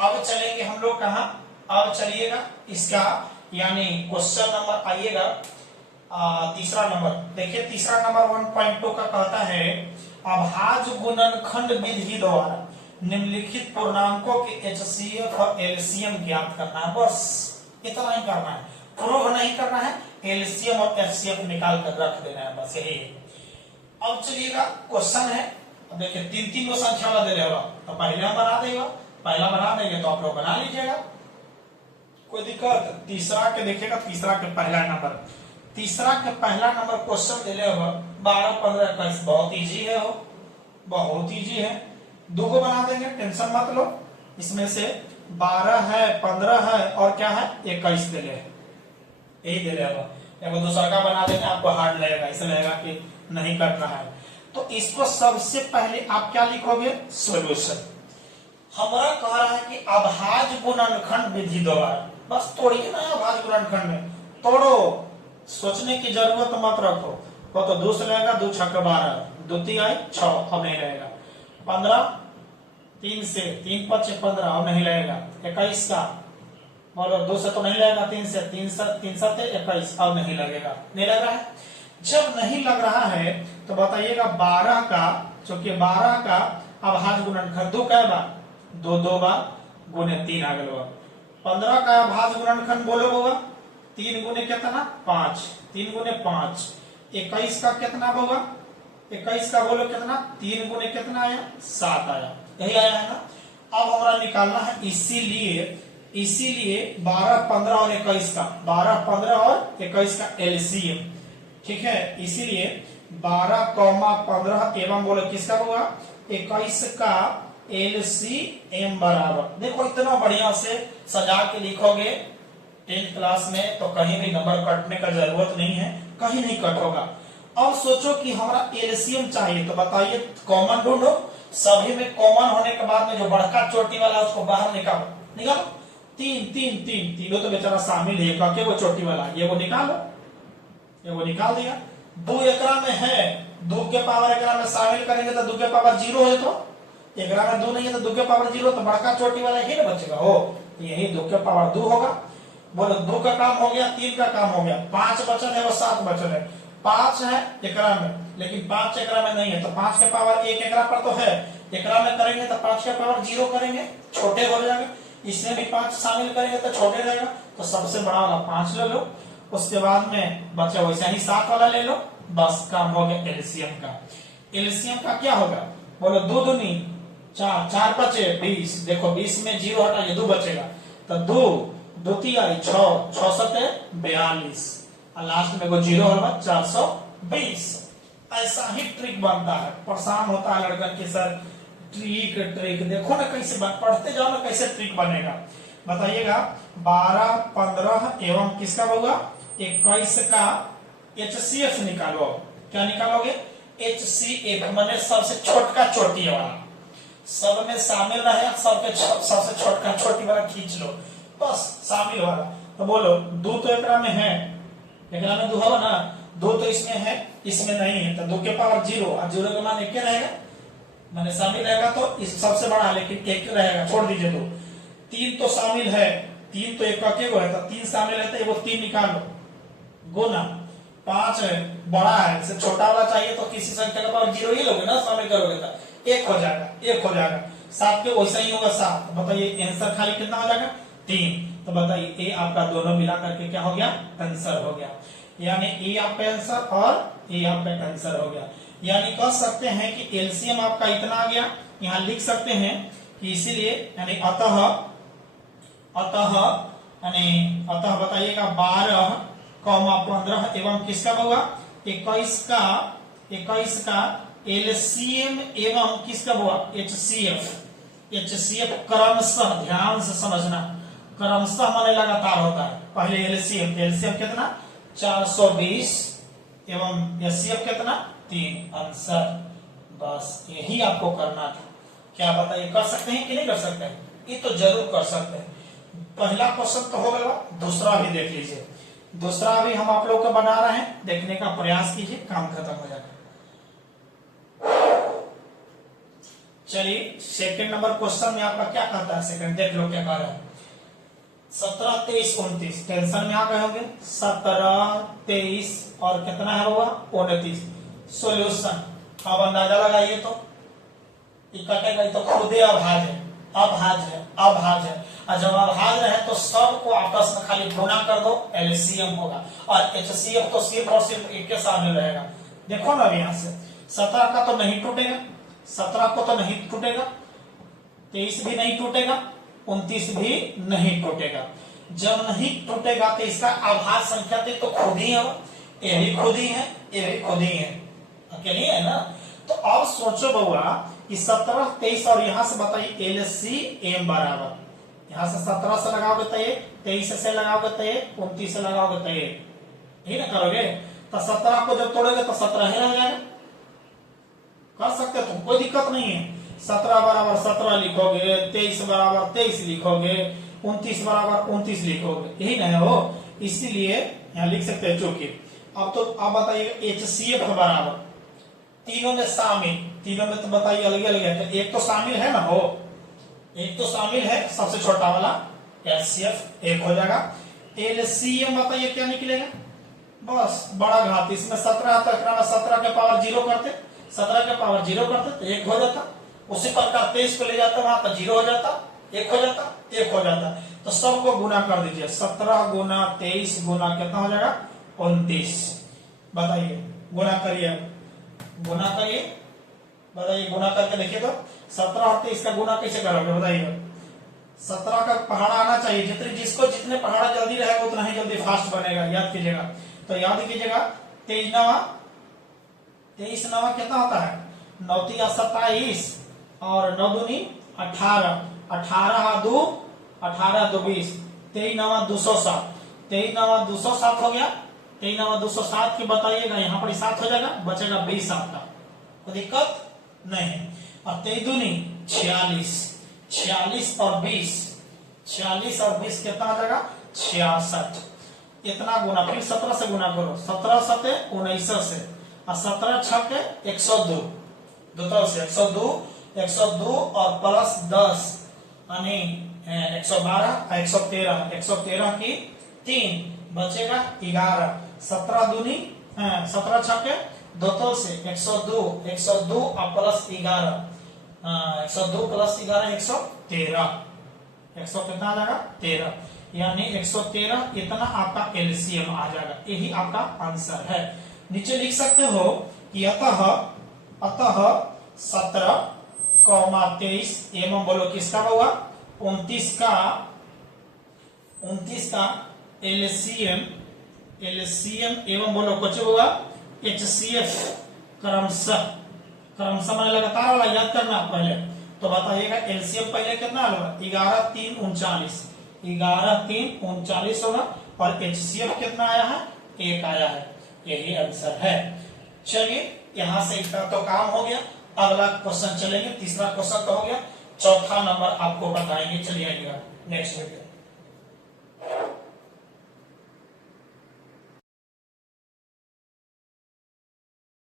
अब चलेंगे हम लोग कहा, अब चलिएगा इसका यानी क्वेश्चन नंबर आइएगा तीसरा नंबर। देखिए तीसरा नंबर 1.2 का कहता है अभाज्य गुणनखंड विधि द्वारा निम्नलिखित पूर्णांकों के एचसीएफ और एलसीएम ज्ञात करना है। बस इतना ही करना है, प्रूव नहीं करना है, एलसीएम और एचसीएफ निकाल कर रख देना है, बस यही है। अब चलिएगा क्वेश्चन है, देखिए तीन तीन को संख्या वाला दे रहे होगा तो पहले हम बना देगा, पहला बना देंगे तो आप लोग बना लीजिएगा, कोई दिक्कत। तीसरा के देखिएगा, तीसरा के पहला नंबर, तीसरा के पहला नंबर क्वेश्चन दे रहे हो 12, 15, 21, बहुत इजी है हो, बहुत इजी है। दो को बना देंगे, टेंशन मत लो। इसमें से 12 है, 15 है और क्या है 21 दे ले, यही दे रहे हो। एगो दूसरा का बना देंगे, आपको हार्ड लगेगा, इसे लगेगा कि नहीं करना है। तो इसको सबसे पहले आप क्या लिखोगे, सॉल्यूशन। हमारा कह रहा है कि अभाज्य गुणनखंड विधि द्वारा, बस तोड़िए ना अभाज्य गुणनखंड में, तोड़ो, सोचने की जरूरत मत रखो। तो 2 से लगेगा, 2 छक्के 12, 2 तिहाई 6, अब नहीं रहेगा। 15 3 से, 3 5 15, अब नहीं लगेगा। 21 का बोलो, 2 से तो नहीं लगेगा, 3 से, 3 7 21, अब नहीं लगेगा, नहीं लग रहा है। जब नहीं लग रहा है तो बताइएगा 12 का, चूंकि 12 का अभाज्य गुणनखंड 2 कै बार, 2 बार गुने 3 आ गया। 15 का अभाज्य गुणनखंड बोलो होगा 3 गुने कितना 5, 3 गुने 5। 21 का कितना होगा, 21 का बोलो कितना, 3 गुने कितना आया 7 आया, यही आया है ना। अब हमारा निकालना है, इसीलिए 12, 15 और 21 का, 12, 15 और 21 का एलसीएम, ठीक है। इसीलिए 12, 15 एवं बोलो किसका होगा 21 का एलसीएम बराबर, देखो इतना बढ़िया से सजा के लिखोगे 10th क्लास में तो कहीं भी नंबर कटने का जरूरत नहीं है, कहीं नहीं कट होगा। अब सोचो कि हमारा एलसीएम चाहिए, तो बताइए कॉमन ढूंढो, सभी में कॉमन होने के बाद में जो बड़का चोटी वाला है उसको बाहर निकालो, निकालो। 3 तीनों तो बेचारा शामिल है, काके वो चोटी वाला, ये वो निकालो, ये वो निकाल दिया। 2 एकरा में है, 2 के पावर एकरा में शामिल करेंगे तो 2 के पावर 0 है, तो एकरा में 2 नहीं है तो 2 के पावर 0, तो बड़का चोटी वाला ही ना बचेगा, हो यही 2 के पावर 2 होगा। बोलो 2 का काम हो गया, 3 का काम हो गया, 5 बचल है वो 7 बचल है। 5 है एकरा में, लेकिन 5 एकरा में नहीं है, तो 5 के पावर 1 एकरा पर तो है, एकरा में करेंगे तो 5 के पावर 0 करेंगे, छोटे हो जाएगा। इसमें भी 5 शामिल करेंगे तो छोटे रहेगा, तो सबसे बड़ा वाला 5 ले लो, उसके बाद में बचा वैसे ही 7 वाला ले लो, बस काम हो गया एलसीएम का। एलसीएम का क्या होगा, बोलो 2 दूनी 4, 4 बचे 20, देखो 20 में 0 हटाइए 2 बचेगा, तो 2 तिहाई 6, 6 7 42, और लास्ट में वो 0 होगा 420। ऐसा ही ट्रिक बनता है, परेशान होता है लड़का के सर ट्रिक देखो ना कैसे पढ़ते जाओ ना कैसे ट्रिक बनेगा। बताइएगा 12, 15 एवं किसका होगा 21 का एचसीएफ निकालो। क्या निकालोगे, एचसीएफ माने सबसे छोटका चोटी वाला, सब में शामिल रहे, सबसे छोटका छोटी वाला खींच लो, बस शामिल वाला। तो बोलो 2 तो एकरा में है, एकरा में 2 होगा ना, 2 तो इसमें है, इसमें नहीं है, तो 2 के पावर 0, और 0 का मान 1 रहेगा, माने शामिल रहेगा तो इस सबसे बड़ा, लेकिन 1 रहेगा, छोड़ दीजिए 2। 3 तो शामिल है, 3 तो एक के है, तो 3 शामिल है, तो वो 3 निकालो, गुना 5 है बड़ा है, इससे छोटा वाला चाहिए तो किसी संख्या का पावर 0 ही लोगे ना, शामिल करोगे तो 1 हो जाएगा, 1 हो जाएगा। 7 के वैसा ही होगा 7, बताइए आंसर खाली कितना हो जाएगा 3। तो बताइए ए आपका दोनों मिला करके क्या हो गया, आंसर हो गया, यानी ए आपका आंसर और ए आपका आंसर हो गया। यानी कह सकते हैं कि एलसीएम आपका इतना आ गया, यहाँ लिख सकते हैं कि इसीलिए यानी अतः बताइएगा 12, 15 एवं किसका होगा 21 का एलसीएम एवं किसका होगा एचसीएफ क्रमशः, ध्यान से समझना, क्रमशः माने लगातार होता है। पहले एलसीएम कितना 420 एवं एचसीएफ कितना 3, आंसर। बस यही आपको करना था। क्या बताइए कर सकते हैं कि नहीं कर सकते हैं, ये तो जरूर कर सकते हैं। पहला क्वेश्चन तो हो गया, दूसरा भी देख लीजिए, दूसरा भी हम आप लोग को बना रहे हैं, देखने का प्रयास कीजिए, काम खत्म हो जाएगा। चलिए सेकंड नंबर क्वेश्चन में आपका क्या कहता है, सेकंड देख लो क्या कह रहा है। 17, 23, 29 टेंशन में आ गए होंगे। 17, 23 और कितना है होगा 29। सॉल्यूशन अब अंदाजा लगाइए तो कटेगा तो खुद ही अभाज्य है, अभाज्य है, अभाज्य है। और जब अभाज्य है तो सबको आपस में खाली गुणा कर दो, एलसीएम होगा। और एचसीएफ तो सिर्फ और सिर्फ एक के सामने रहेगा। देखो ना यहाँ से 17 का तो नहीं टूटेगा, 17 को तो नहीं टूटेगा, 23 भी नहीं टूटेगा, 29 भी नहीं टूटेगा। जब नहीं टूटेगा तो इसका अभाज्य संख्या तो खुद ही है, ये भी खुद ही है, ये भी खुद ही है, अकेले है ना। तो अब सोचो बउआ कि 17, 23 और यहां से बताइए एलसीएम बराबर, यहां से 17 से लगाओगे तो ये, 23 से लगाओगे तो ये, 29 से लगाओगे तो ये, यही ना करोगे। तो 17 को जब तोड़ोगे तो 17 ही रह जाएगा, कर सकते तुम, कोई दिक्कत नहीं है। 17 बराबर 17 लिखोगे, 23 बराबर 23 लिखोगे, 29 बराबर 29 लिखोगे, यही ना हो, इसीलिए यहाँ लिख सकते हैं चूंकि। अब तो आप बताइए एचसीएफ बराबर तीनों में शामिल, तीनों में तो बताइए अलग अलग है, तो एक तो शामिल है ना हो, एक तो शामिल है सबसे छोटा वाला एचसीएफ, एक हो जाएगा। एलसीएम बताइए क्या निकलेगा, बस बड़ा घात, इसमें 17 तो 17 के पावर 0 करते, 17 के पावर 0 करते तो एक हो जाता। उसी प्रकार 23 को ले जाता वहां पर 0 हो जाता, एक हो जाता, एक हो जाता। तो सबको गुना कर दीजिए, 17 गुना 23 गुना कितना हो जाएगा 29। बताइए गुना करिए, गुना करिए, बताइए गुना करके देखिए तो 17 और 23 का गुना कैसे करोगे बताइए। 17 का पहाड़ा आना चाहिए, जितने जिसको जितने पहाड़ा जल्दी रहेगा उतना ही जल्दी फास्ट बनेगा, याद कीजिएगा। तो याद कीजिएगा 23 नवा कितना होता है 9 3 27 और 9 दूनी 18, 18 2 18 2 20, 23 नवा 207, 23 नवा 207 हो गया, 23 नवा 207 की बताइएगा, यहाँ पर 7 हो जाएगा, बचेगा 20 आपका, कोई दिक्कत नहीं। और 23 दूनी 46, 46 और 20, 46 और 20 कितना आ जाएगा 66। इतना गुना, फिर 17 से गुना करो, 17 7 19 से, और 17 6 102, दो तरफ से 102, 102 और प्लस 10 यानी 112, 113, 113 की 3 बचेगा 11, 17 दूनी 17 छक्के 2 तरफ से 102, 102 और प्लस 11, 102 प्लस 11 113, 100 कितना आ जाएगा 13, यानी 113 इतना आपका एलसीएम आ जाएगा। यही आपका आंसर है। नीचे लिख सकते हो कि अतः 17, 23 एवं बोलो किसका होगा 29 का एलसीएम एवं बोलो कुछ होगा एचसीएफ क्रमशः मैंने लगातार वाला याद करना पहले। तो बताइएगा एलसीएम पहले कितना होगा 11 3 39, 11 3 39 होगा, और एचसीएफ कितना आया है 1 आया है, यही आंसर है। चलिए यहां से इतना तो काम हो गया। अगला क्वेश्चन चलेंगे, तीसरा क्वेश्चन तो हो गया, चौथा नंबर आपको बताएंगे। चलिए आइएगा नेक्स्ट वीडियो।